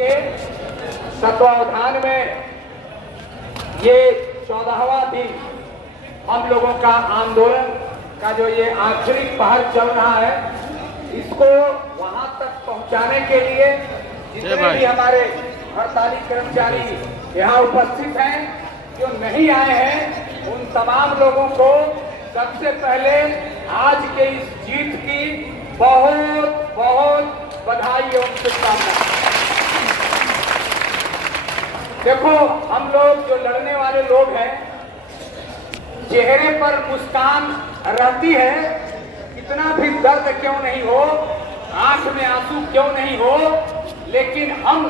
के तत्वावधान में ये 14वां दिन हम लोगों का आंदोलन का जो ये आखिरी पहर चल रहा है, इसको वहां तक पहुंचाने के लिए जितने भी हमारे हड़ताली कर्मचारी यहाँ उपस्थित हैं, जो नहीं आए हैं, उन तमाम लोगों को सबसे पहले आज के इस जीत की बहुत बहुत बधाई एवं शुभकामनाएं। देखो, हम लोग जो लड़ने वाले लोग हैं, चेहरे पर मुस्कान रहती है, कितना भी दर्द क्यों नहीं हो, आंख में आंसू क्यों नहीं हो, लेकिन हम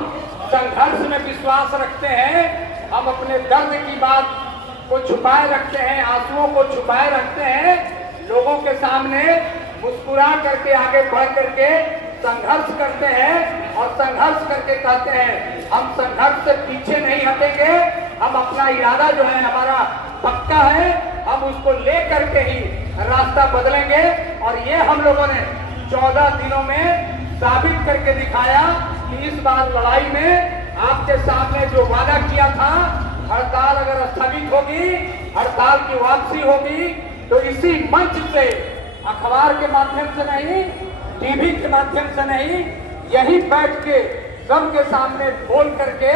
संघर्ष में विश्वास रखते हैं। हम अपने दर्द की बात को छुपाए रखते हैं, आंसुओं को छुपाए रखते हैं, लोगों के सामने मुस्कुरा करके आगे बढ़ करके संघर्ष करते हैं और संघर्ष करके कहते हैं हम संघर्ष से पीछे नहीं हटेंगे, हम अपना इरादा जो है हमारा पक्का है, हम उसको ले करके ही रास्ता बदलेंगे। और ये हम लोगों ने 14 दिनों में साबित करके दिखाया कि इस बार लड़ाई में आपके सामने जो वादा किया था, हड़ताल अगर स्थगित होगी, हड़ताल की वापसी होगी, तो इसी मंच से, अखबार के माध्यम से नहीं, टीवी के माध्यम से नहीं, यहीं बैठ के सबके सामने बोल करके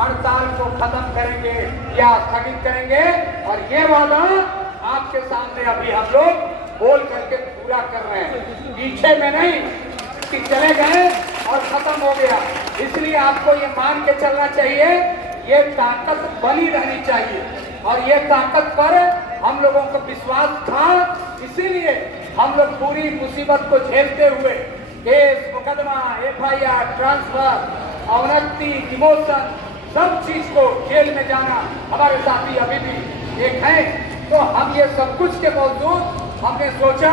हड़ताल को खत्म करेंगे या स्थगित करेंगे। और ये वादा आपके सामने अभी हम लोग बोल करके पूरा कर रहे हैं, पीछे में नहीं कि चले गए और खत्म हो गया। इसलिए आपको ये मान के चलना चाहिए, ये ताकत बनी रहनी चाहिए और ये ताकत पर हम लोगों को विश्वास था। इसीलिए हम लोग पूरी मुसीबत को झेलते हुए केस, मुकदमा, FIR, ट्रांसफर, अवनति, डिमोशन, सब चीज को जेल में जाना हमारे साथी अभी भी एक है। तो हम ये सब कुछ के बावजूद हमने सोचा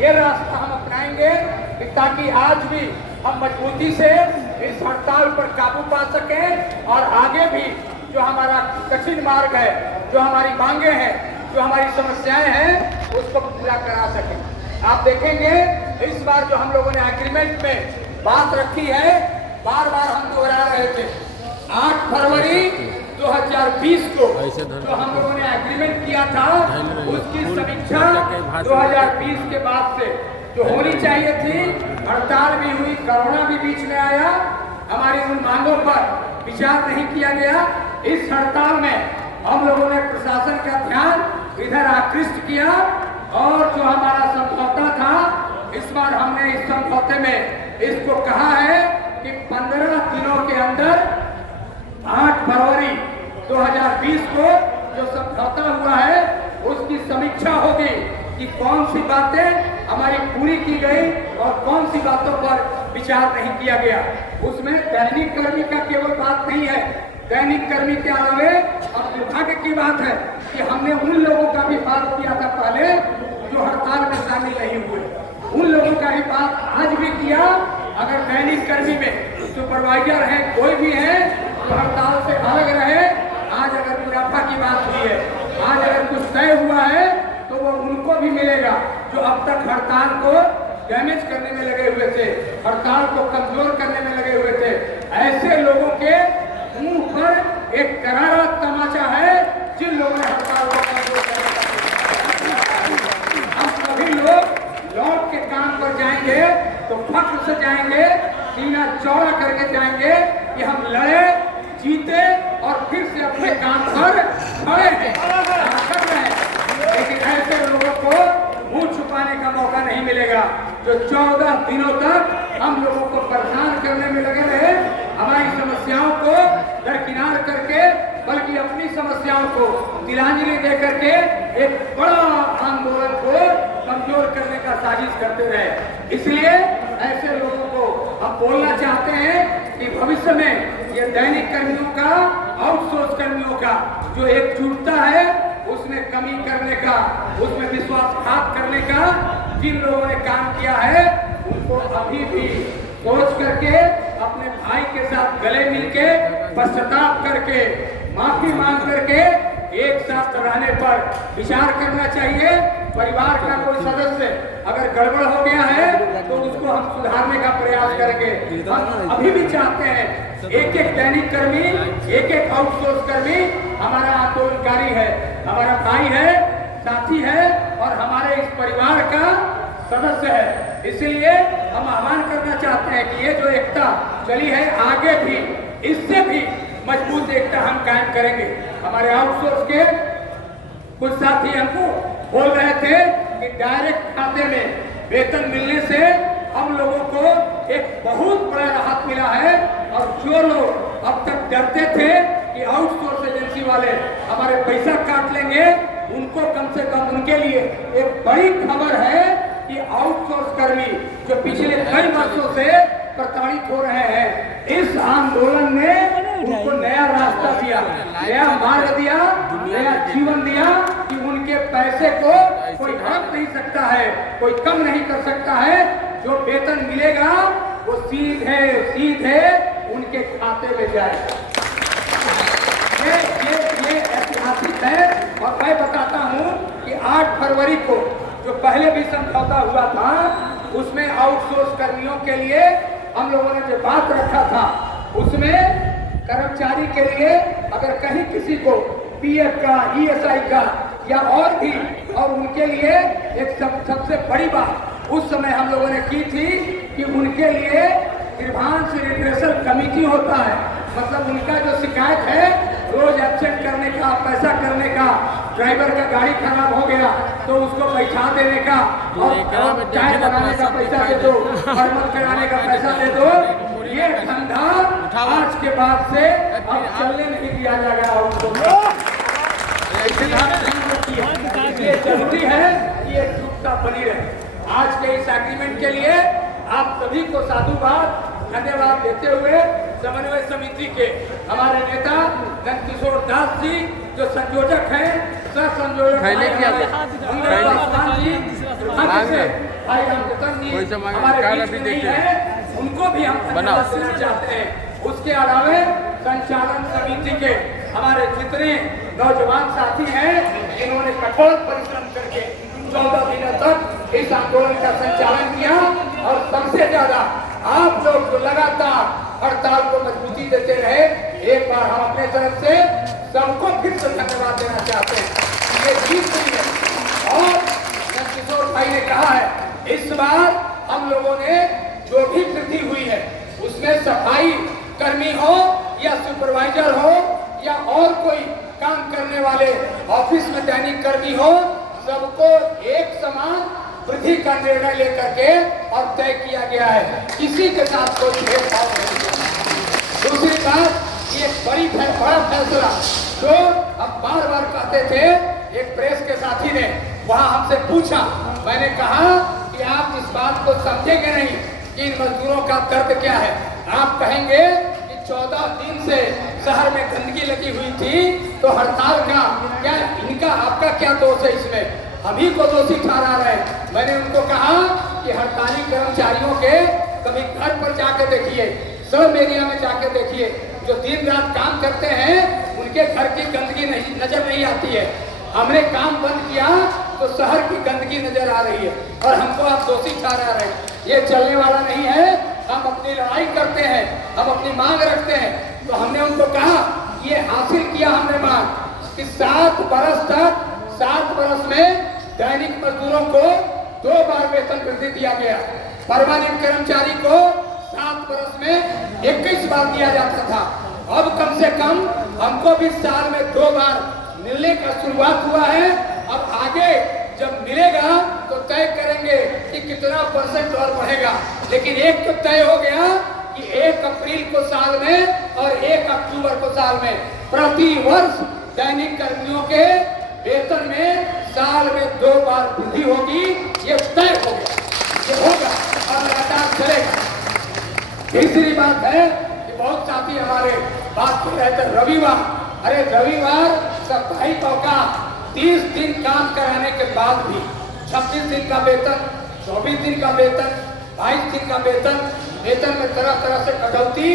ये रास्ता हम अपनाएंगे ताकि आज भी हम मजबूती से इस हड़ताल पर काबू पा सकें और आगे भी जो हमारा कठिन मार्ग है, जो हमारी मांगे हैं, जो हमारी समस्याएं हैं, उसको पूरा करा सकें। आप देखेंगे इस बार जो हम लोगों ने एग्रीमेंट में बात रखी है, बार बार हम दोहरा रहे थे, 8 फरवरी 2020 को जो हम लोगों ने एग्रीमेंट किया था, उसकी समीक्षा 2020 के बाद से जो होनी चाहिए थी, हड़ताल भी हुई, कोरोना भी बीच में आया, हमारी उन मांगों पर विचार नहीं किया गया। इस हड़ताल में हम लोगों ने प्रशासन का ध्यान इधर आकृष्ट किया और जो हमारा समझौता था, इस बार हमने इस समझौते में इसको कहा है कि 15 दिनों के अंदर 8 फरवरी 2020 को जो समझौता हुआ है, उसकी समीक्षा होगी कि कौन सी बातें हमारी पूरी की गई और कौन सी बातों पर विचार नहीं किया गया। उसमें दैनिक कर्मी का केवल बात नहीं है, दैनिक कर्मी के अलावे और दुर्भाग्य की बात है कि हमने उन लोगों का भी बात किया था पहले जो हड़ताल में शामिल नहीं हुए, उन लोगों का भी बात आज भी किया। अगर दैनिक कर्मी में सुपरवाइजर है, कोई भी है, तो हड़ताल से अलग रहे। आज अगर मुनाफा की बात हुई है, आज अगर कुछ तय हुआ है, तो वो उनको भी मिलेगा जो अब तक हड़ताल को डैमेज करने में लगे हुए थे, हड़ताल को कमजोर करने में लगे हुए थे। ऐसे लोगों के मुंह पर एक करारा तमाचा है जिन लोगों ने हड़ताल को कमजोर करने का। हम सभी लोग लौट के काम पर जाएंगे तो फख्र से जाएंगे, सीना चौड़ा करके जाएंगे कि हम लड़े, जीते और फिर से अपने काम पर खड़े हैं, कर रहे हैं। लेकिन ऐसे लोगों को मुंह छुपाने का मौका नहीं मिलेगा जो 14 दिनों तक हम लोगों को परेशान करने में लगे रहे, हमारी समस्याओं को दरकिनार करके, बल्कि अपनी समस्याओं को तिलांजलि दे करके एक बड़ा आंदोलन को कमजोर करने का साजिश करते रहे। इसलिए ऐसे लोगों को हम बोलना चाहते हैं कि भविष्य में ये दैनिक कर्मियों का, आउटसोर्स कर्मियों का जो एकजुटता है, उसमें कमी करने का, उसमें विश्वासघात करने का जिन लोगों ने काम किया है, उनको अभी भी सोच करके अपने भाई के साथ गले मिलके, पश्चाताप करके, माफी मांग करके एक साथ रहने पर विचार करना चाहिए। परिवार का कोई सदस्य अगर गड़बड़ हो गया है तो उसको हम सुधारने का प्रयास करेंगे। हम अभी भी चाहते हैं एक एक दैनिक कर्मी, एक एक आउटसोर्स कर्मी हमारा आंदोलनकारी है, हमारा भाई है, साथी है और हमारे इस परिवार का सदस्य है। इसलिए हम आह्वान करना चाहते हैं कि ये जो एकता चली है आगे भी इससे भी मजबूत एकता हम कायम करेंगे। हमारे आउटसोर्स के कुछ साथी हमको बोल रहे थे कि डायरेक्ट खाते में वेतन मिलने से हम लोगों को एक बहुत बड़ा राहत मिला है और जो लोग अब तक डरते थे कि आउटसोर्स एजेंसी वाले हमारे पैसा काट लेंगे, उनको कम से कम उनके लिए एक बड़ी खबर है कि आउटसोर्स कर्मी जो पिछले कई वर्षों से प्रताड़ित हो रहे हैं, इस आंदोलन ने उनको नया रास्ता दिया, नया मार्ग दिया, नया जीवन दिया कि उनके पैसे को कोई रोक नहीं सकता है, कोई कम नहीं कर सकता है। जो वेतन मिलेगा वो सीधे सीधे उनके खाते में जाएगा। ये ऐतिहासिक है और मैं बताता हूँ कि 8 फरवरी को जो पहले भी समझौता हुआ था उसमें आउटसोर्स कर्मियों के लिए हम लोगों ने जो बात रखा था उसमें कर्मचारी के लिए अगर कहीं किसी को पीएफ का, ईएसआई का या और भी, और उनके लिए एक सबसे बड़ी बात उस समय हम लोगों ने की थी कि उनके लिए ग्रीवांस रिड्रेसल कमेटी होता है, मतलब उनका जो शिकायत है रोज एब्सेंट करने का, पैसा करने का, ड्राइवर का गाड़ी खराब हो गया तो उसको बैठा देने का और चाय बनाने का पैसा दे दो, मरम्मत कराने का पैसा दे दो, ये धंधा आज के बाद से अब चलने नहीं दिया जाएगा। ये जरूरी है कि एकजुटता बनी रहे। आज के इस एग्रीमेंट के लिए आप सभी को साधुवाद धन्यवाद देते हुए समन्वय समिति के हमारे नेता नंदकिशोर दास जी जो संयोजक हैं, सह संयोजक हमारे बीच नहीं है, उनको भी हम धन्यवाद देना चाहते हैं। उसके अलावा संचालन समिति के हमारे जितने नौजवान साथी हैं जिन्होंने कठोर परिश्रम करके 14 दिनों तक इस आंदोलन का संचालन किया और सबसे ज्यादा आप लोग जो लगातार हड़ताल को मजबूती देते रहे, एक बार हम अपने तरफ से सबको फिर से धन्यवाद देना चाहते हैं। ये जीत नहीं है और किशोर भाई ने कहा है इस बार हम लोगों ने जो भी वृद्धि हुई है उसमें सफाई कर्मी हो या सुपरवाइजर हो या और कोई काम करने वाले ऑफिस में दैनिक कर्मी हो, सबको एक समान वृद्धि का निर्णय लेकर के और तय किया गया है, किसी के साथ कोई भेदभाव नहीं किया। दूसरी बात, ये बड़ा फैसला जो हम बार बार कहते थे, एक प्रेस के साथी ने वहां हमसे पूछा, मैंने कहा कि आप इस बात को समझेंगे नहीं कि इन मजदूरों का दर्द क्या है। आप कहेंगे कि 14 दिन से शहर में गंदगी लगी हुई थी तो हड़ताल का क्या, इनका आपका क्या दोष है इसमें, हम ही को दोषी ठहरा रहे। मैंने उनको कहा कि हड़ताली कर्मचारियों के कभी घर पर जाके देखिए, सब एरिया में जाके देखिए, जो दिन रात काम करते हैं उनके घर की गंदगी नजर नहीं आती है। हमने काम बंद किया तो शहर की गंदगी नजर आ रही है और हमको आप दोषी ठहरा रहे। ये चलने वाला नहीं है। हम अपनी लड़ाई करते हैं, हम अपनी मांग रखते हैं। तो हमने उनको कहा ये हासिल किया हमने मांग कि 7 बरस तक 7 बरस में दैनिक मजदूरों को 2 बार वेतन वृद्धि दिया गया। परमानेंट कर्मचारी को 7 बरस में 21 बार दिया जाता था। अब कम से कम हमको भी साल में 2 बार मिलने का शुरुआत हुआ है। अब आगे जब मिलेगा तो तय करेंगे कि कितना % और बढ़ेगा। लेकिन एक तो तय हो गया कि 1 अप्रैल को साल में और 1 अक्टूबर को साल में प्रति वर्ष दैनिक कर्मियों के वेतन में साल में 2 बार वृद्धि होगी। ये तय हो गया, ये होगा और लगातार चलेगा। तीसरी बात है कि बहुत साथी हमारे बात कर रहे थे रविवार, अरे रविवार साप्ताहिक अवकाश 30 दिन काम कराने के बाद भी 26 दिन का वेतन, 24 दिन का वेतन, 22 दिन का वेतन में तरह तरह से कटौती,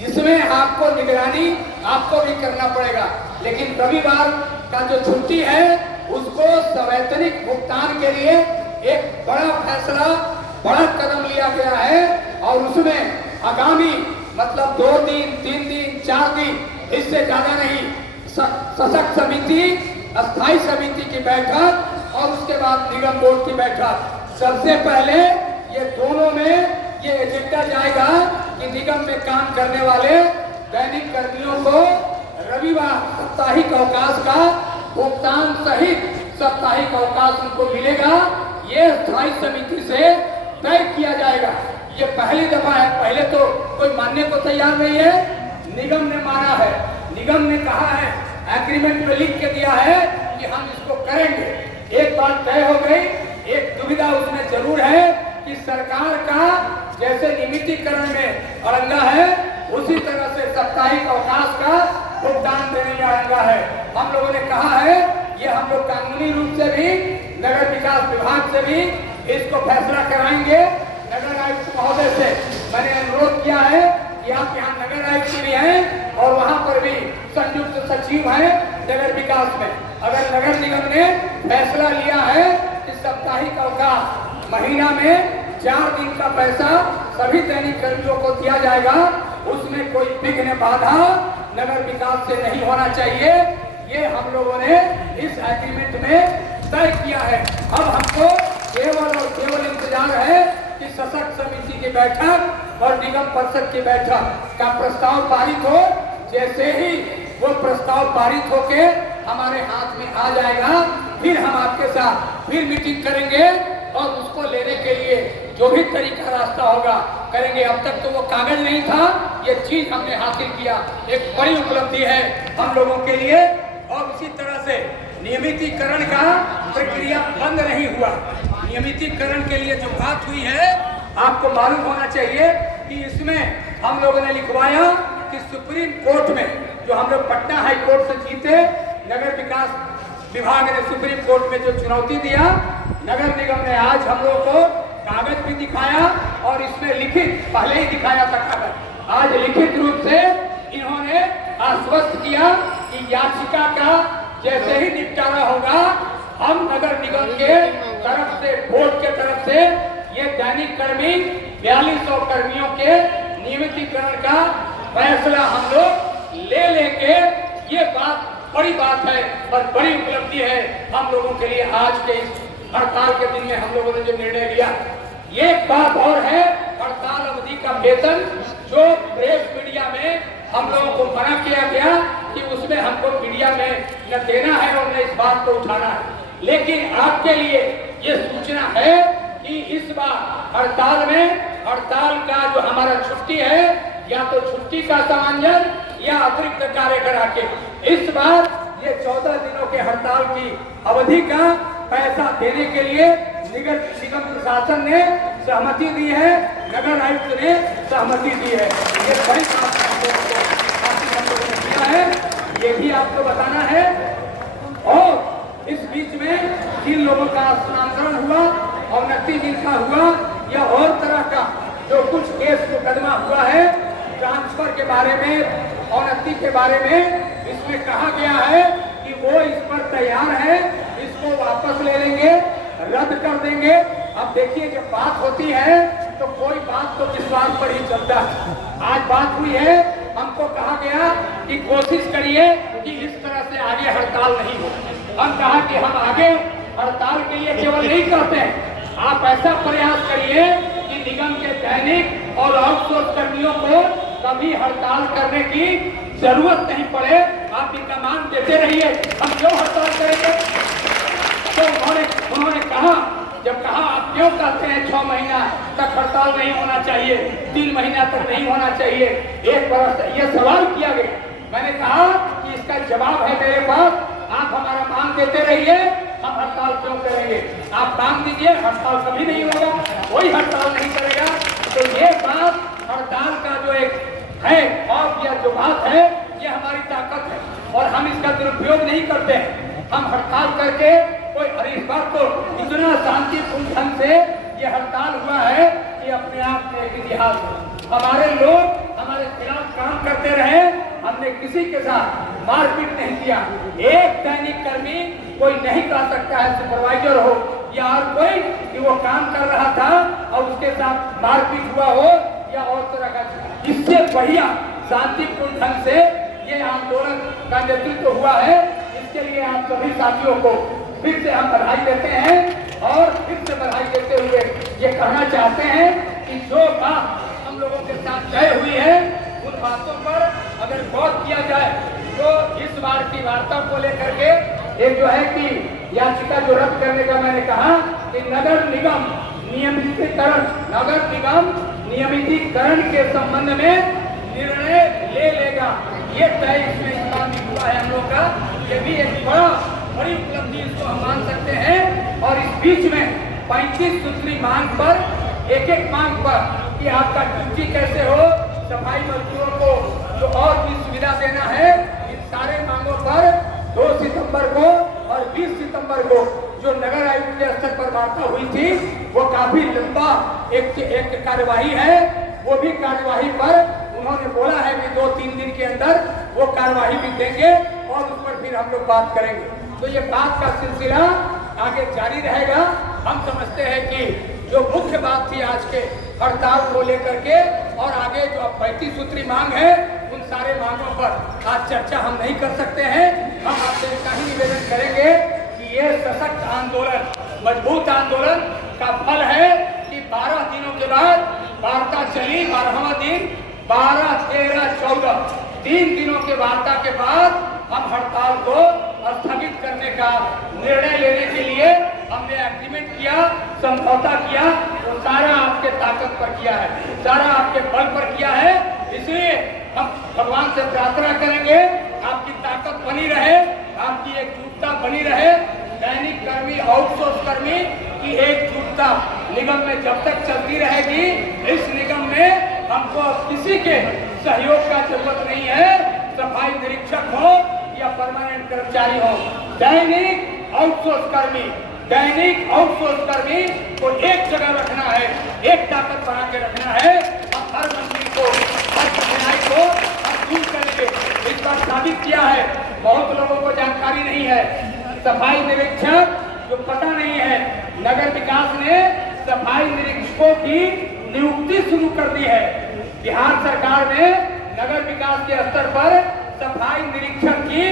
इसमें आपको निगरानी आपको भी करना पड़ेगा। लेकिन रविवार का जो छुट्टी है उसको संवैतनिक भुगतान के लिए एक बड़ा फैसला, बड़ा कदम लिया गया है और उसमें आगामी मतलब 2 दिन, 3 दिन, 4 दिन, इससे ज्यादा नहीं, सशक्त समिति, अस्थायी समिति की बैठक और उसके बाद निगम बोर्ड की बैठक। सबसे पहले ये दोनों में ये एजेंडा जाएगा कि निगम में काम करने वाले दैनिक कर्मियों को रविवार साप्ताहिक अवकाश का भुगतान सहित साप्ताहिक अवकाश उनको मिलेगा। ये स्थायी समिति से तय किया जाएगा। ये पहली दफा है, पहले तो कोई मानने को तैयार नहीं है, निगम ने माना है। निगम ने कहा है, एग्रीमेंट में लिख के दिया है कि हम इसको करेंगे। एक बात तय हो गई, एक दुविधा उसमें जरूर है कि सरकार का जैसे नियमितीकरण में अड़ंगा है, उसी तरह से साप्ताहिक अवकाश का भुगतान देने में अड़ंगा है। हम लोगों ने कहा है, ये हम लोग कानूनी रूप से भी नगर विकास विभाग से भी इसको फैसला कराएंगे। नगर आयुक्त महोदय से मैंने अनुरोध किया है कि आप यहाँ नगर आयुक्त भी हैं और वहाँ पर भी संयुक्त सचिव हैं नगर विकास में। अगर नगर निगम ने फैसला लिया है कि साप्ताहिक अवकाश महीना में 4 दिन का पैसा सभी दैनिक कर्मियों को दिया जाएगा, उसमें कोई विघ्न बाधा नगर विकास से नहीं होना चाहिए। ये हम लोगों ने इस एग्रीमेंट में तय किया है। अब हमको केवल और केवल इंतजार है कि सशक्त समिति की बैठक और निगम परिषद की बैठक का प्रस्ताव पारित हो। जैसे ही वो प्रस्ताव पारित होके हमारे हाथ में आ जाएगा, फिर हम आपके साथ फिर मीटिंग करेंगे और उसको लेने के लिए जो भी तरीका रास्ता होगा करेंगे। अब तक तो वो कागज नहीं था, ये चीज हमने हासिल किया, एक बड़ी उपलब्धि है हम लोगों के लिए। और इसी तरह से नियमितीकरण का प्रक्रिया बंद नहीं हुआ। नियमितीकरण के लिए जो बात हुई है, आपको मालूम होना चाहिए कि इसमें हम लोगों ने लिखवाया कि सुप्रीम कोर्ट में जो हम लोग पटना हाई कोर्ट से जीते, नगर विकास विभाग ने सुप्रीम कोर्ट में जो चुनौती दिया, नगर निगम ने आज हम लोगों को कागज भी दिखाया और इसमें लिखित, पहले ही दिखाया था कागज, आज लिखित रूप से इन्होंने आश्वस्त किया कि याचिका का जैसे ही निपटारा होगा, हम नगर निगम के तरफ से, बोर्ड के तरफ से ये दैनिक कर्मी 4200 कर्मियों के नियमितीकरण का फैसला हम लोग ले लेंगे। ये बात बड़ी बात है और बड़ी उपलब्धि है हम लोगों के लिए। आज के इस हड़ताल के दिन में हम लोगों ने जो निर्णय लिया, ये बात और है, हड़ताल अवधि का वेतन जो प्रेस मीडिया में हम लोगों को मना किया गया कि उसमें हमको मीडिया में न देना है और न इस बात को उठाना है। लेकिन आपके लिए ये सूचना है कि इस बार हड़ताल में, हड़ताल का जो हमारा छुट्टी है, या तो छुट्टी का सामंजन या अतिरिक्त कार्य करा के इस बार ये 14 दिनों के हड़ताल की अवधि का पैसा देने के लिए निगम प्रशासन ने सहमति दी है, नगर आयुक्त ने सहमति दी है। ये बड़ी बात हम लोगों ने किया है, ये भी आपको बताना है। और इस बीच में जिन लोगों का स्थानांतरण हुआ, अवनति जिनका हुआ या और तरह का जो कुछ केस मुकदमा हुआ है, ट्रांसफर के बारे में, अवनति के बारे में, इसमें कहा गया है कि वो इस पर तैयार है, इसको वापस ले लेंगे, रद्द कर देंगे। अब देखिए, जब बात होती है तो कोई बात तो विश्वास पर ही चलता है। आज बात हुई है, हमको कहा गया कि कोशिश करिए कि इस तरह से आगे हड़ताल नहीं हो। हम कहा कि हम आगे हड़ताल के लिए केवल नहीं करते हैं, आप ऐसा प्रयास करिए कि निगम के दैनिक और आउटसोर्स कर्मियों को कभी हड़ताल करने की जरूरत नहीं पड़े। आप इनका मान देते रहिए, हम क्यों हड़ताल करेंगे। तो उन्होंने कहा, जब कहा आप क्यों कहते हैं 6 महीना तक हड़ताल नहीं होना चाहिए, 3 महीना तक नहीं होना चाहिए, 1 वर्ष, ये सवाल किया गया। मैंने कहा कि इसका जवाब है मेरे पास, आप हमारा मांग देते रहिए, हम हड़ताल क्यों करेंगे। आप मांग दीजिए, हड़ताल कभी नहीं होगा, कोई हड़ताल नहीं करेगा। तो ये बात हड़ताल का जो एक है और यह जो बात है, ये हमारी ताकत है और हम इसका दुरुपयोग नहीं करते हैं। हम हड़ताल करके कोई, और इस बात को इतना शांतिपूर्ण ढंग से ये हड़ताल हुआ है कि अपने आप में एक इतिहास है। हमारे लोग हमारे खिलाफ काम करते रहे, हम हमने किसी के साथ मारपीट नहीं किया। एक दैनिक कर्मी कोई नहीं कह सकता है, सुपरवाइजर हो या और कोई, कि वो काम कर रहा था और उसके साथ मारपीट हुआ हो या और तरह का। इससे बढ़िया शांतिपूर्ण ढंग से ये आंदोलन का नेतृत्व हुआ है। इसके लिए आप सभी साथियों को फिर से हम बधाई देते हैं और फिर से बधाई देते हुए ये कहना चाहते हैं कि जो बात हम लोगों के साथ तय हुई है उन बातों पर अगर गौर किया जाए तो इस बार की वार्ता को लेकर के एक जो है कि याचिका जो रद्द करने का मैंने कहा कि नगर निगम नियमितीकरण के संबंध में निर्णय ले लेगा, ये तय इसमें इस बार भी हुआ है हम लोग का। ये भी एक बड़ी उपलब्धि इसको हम मान सकते हैं। और इस बीच में 35 सूत्री मांग पर एक मांग पर कि आपका ड्यूटी कैसे हो, सफाई मजदूरों को जो और भी सुविधा देना है, इन सारे मांगों पर 2 सितंबर को और 20 सितंबर को जो नगर आयुक्त के स्तर पर वार्ता हुई थी वो काफी लंबा एक कार्यवाही है। वो भी कार्यवाही पर उन्होंने बोला है कि 2-3 दिन के अंदर वो कार्यवाही भी देंगे और उस पर फिर हम लोग बात करेंगे। तो ये बात का सिलसिला आगे जारी रहेगा। हम समझते हैं कि जो मुख्य बात थी आज के हड़ताल को लेकर के और आगे जो 35 सूत्री मांग है उन सारे मांगों पर आज चर्चा हम नहीं कर सकते हैं। हम आपसे इसका ही निवेदन करेंगे कि ये सशक्त आंदोलन, मजबूत आंदोलन का फल है कि 12 दिनों के बाद वार्ता चली, 12वां दिन 12, 13, 14 3 दिनों के वार्ता के बाद हम हड़ताल को स्थगित करने का निर्णय लेने के लिए हमने एग्रीमेंट किया, समझौता किया। वो सारा आपके ताकत पर किया है, सारा आपके बल पर किया है। इसलिए हम भगवान से प्रार्थना करेंगे आपकी ताकत बनी रहे, आपकी एकजुटता बनी रहे। दैनिक कर्मी, आउटसोर्स कर्मी की एकजुटता निगम में जब तक चलती रहेगी, इस निगम में हमको किसी के सहयोग का जरूरत नहीं है। सफाई निरीक्षक हो या परमानेंट कर्मचारी हो, दैनिक आउटसोर्स कर्मी को एक जगह रखना है, एक ताकत बना के रखना है। हम हर मंत्री को, हर कठिनाई को हम दूर करेंगे। इस बार साबित किया है, बहुत लोगों को जानकारी नहीं है। सफाई निरीक्षक जो पता नहीं है, नगर विकास ने सफाई निरीक्षकों की नियुक्ति शुरू कर दी है। बिहार सरकार ने नगर विकास के स्तर पर सफाई निरीक्षक की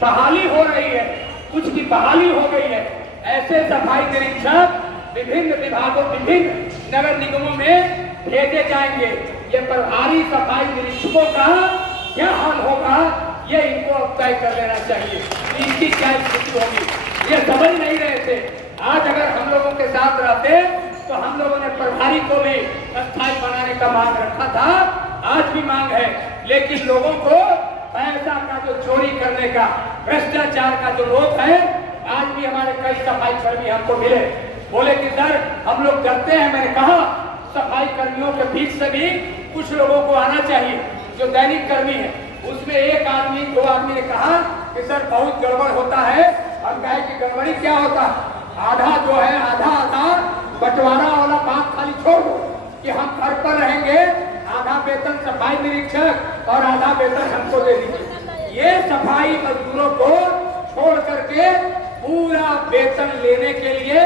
बहाली हो रही है, कुछ की बहाली हो गई है। ऐसे सफाई निरीक्षक विभिन्न विभागों, विभिन्न नगर निगमों में भेजे जाएंगे। ये प्रभारी सफाई निरीक्षकों का क्या हाल होगा, ये इनको अब तय कर लेना चाहिए। इनकी क्या स्थिति होगी, ये समझ नहीं रहे थे। आज अगर हम लोगों के साथ रहते तो हम लोगों ने प्रभारी को भी स्थायी बनाने का मांग रखा था, आज भी मांग है। लेकिन लोगों को पैसा का जो चोरी करने का, भ्रष्टाचार का जो लोग है, आज भी हमारे कई सफाई कर्मी हमको मिले, बोले कि सर हम लोग डरते हैं। मैंने कहा सफाई कर्मियों के बीच से भी कुछ लोगों को आना चाहिए जो दैनिक कर्मी है। उसमें एक आदमी, 2 आदमी ने कहा कि सर बहुत गड़बड़ होता है। हम कहे कि गड़बड़ी क्या होता, आधा जो है आधा बंटवारा वाला बात खाली छोड़ दो कि हम घर पर रहेंगे, आधा वेतन सफाई निरीक्षक और आधा वेतन हमको दे दीजिए। ये सफाई मजदूरों को छोड़ करके पूरा वेतन लेने के लिए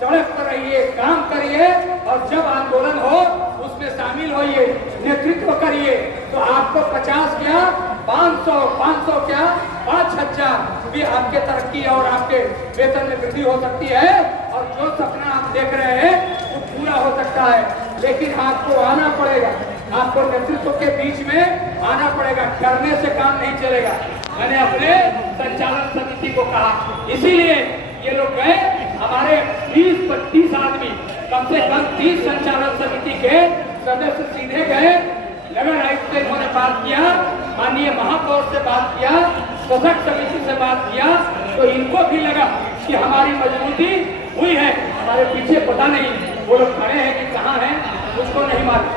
सड़क पर रहिए, काम करिए और जब आंदोलन हो उसमें शामिल होइए, नेतृत्व करिए। तो आपको 50 क्या 500 क्या 5000 भी आपके तरक्की और आपके वेतन में वृद्धि हो सकती है। और जो सपना आप देख रहे हैं वो पूरा हो सकता है, लेकिन आपको आना पड़ेगा, आपको नेतृत्व के बीच में आना पड़ेगा। करने से काम नहीं चलेगा। मैंने अपने संचालन समिति को कहा, इसीलिए ये लोग गए, हमारे 20-25 आदमी, कम से कम 30 संचालन समिति के सदस्य सीधे गए, नगर आयुक्त से इन्होंने बात किया, माननीय महापौर से बात किया, सशक्त समिति से बात किया। तो इनको भी लगा कि हमारी मजबूती हुई है। हमारे पीछे पता नहीं वो लोग खड़े हैं कि कहाँ हैं, उसको नहीं मालूम।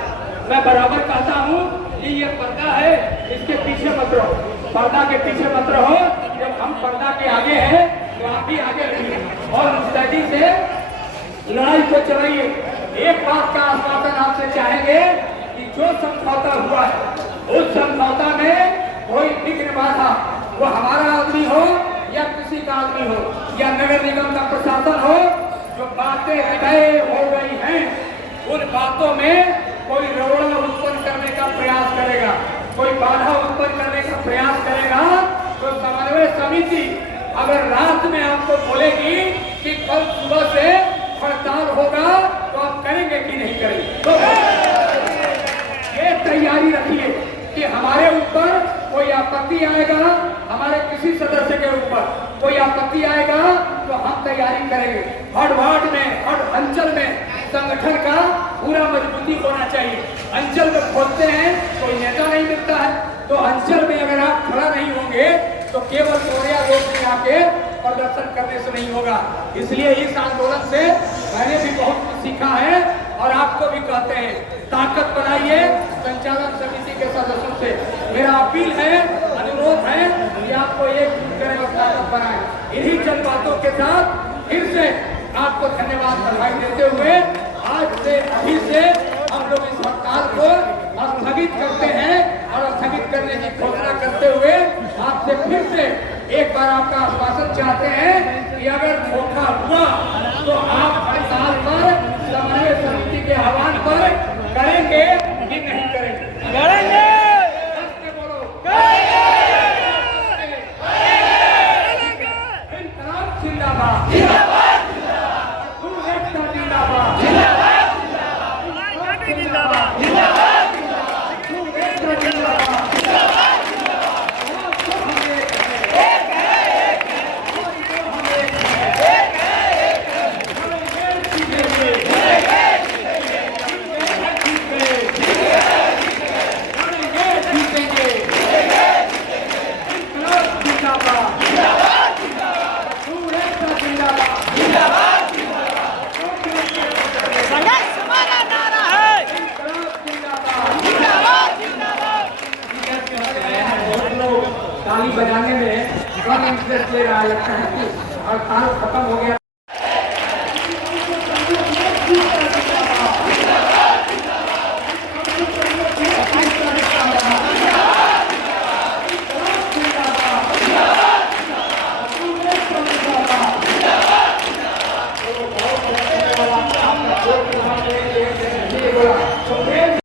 मैं बराबर कहता हूँ कि ये पर्दा है, इसके पीछे मत रहो, पर्दा के पीछे मत रहो। जब हम पर्दा के आगे हैं तो आप भी आगे रहिए और मुस्तैदी से लड़ाई को चलाइए। एक बात का आश्वासन आपसे चाहेंगे कि जो समझौता हुआ है उस समझौता में कोई विघ्न बाधा, वो हमारा आदमी हो या किसी का आदमी हो या नगर निगम का प्रशासन हो, जो बातें तय हो गई हैं उन बातों में कोई रोड़ा उत्पन्न करने का प्रयास करेगा, कोई बाधा उत्पन्न करने का प्रयास करेगा, तो समन्वय समिति अगर रात में आपको बोलेगी कि कल सुबह से हड़ताल होगा तो आप करेंगे कि नहीं करेंगे? तो ये तैयारी रखिए कि हमारे ऊपर कोई आपत्ति आएगा, हमारे किसी सदस्य के ऊपर कोई आपत्ति आएगा तो हम तैयारी करेंगे। हर वार्ड में, हर अंचल में संगठन का पूरा मजबूती होना चाहिए। अंचल में खोलते हैं कोई नेता नहीं मिलता है, तो अंचल में अगर आप खड़ा नहीं होंगे तो केवल कोरिया रोड में आके प्रदर्शन करने से नहीं होगा। इसलिए इस आंदोलन से मैंने भी बहुत कुछ सीखा है और आपको भी कहते हैं, ताकत बनाइए। संचालन समिति के सदस्यों से मेरा अपील है, अनुरोध है कि आपको एकजुट करें और ताकत बनाएं। इन्हीं चंद बातों के साथ फिर से आपको धन्यवाद बधाई देते हुए आज से अभी से हम लोग इस हड़ताल को स्थगित करते हैं और स्थगित करने की घोषणा करते हुए आपसे फिर से एक बार आपका आश्वासन चाहते हैं कि अगर धोखा हुआ तो आप हड़ताल पर समन्वय समिति के आह्वान पर करेंगे कि नहीं करेंगे? करेंगे। बोलो इंकलाब जिंदाबाद, ताली बजाने में कम इंटरेस्ट ले रहा लगता है कि हड़ताल खत्म हो गया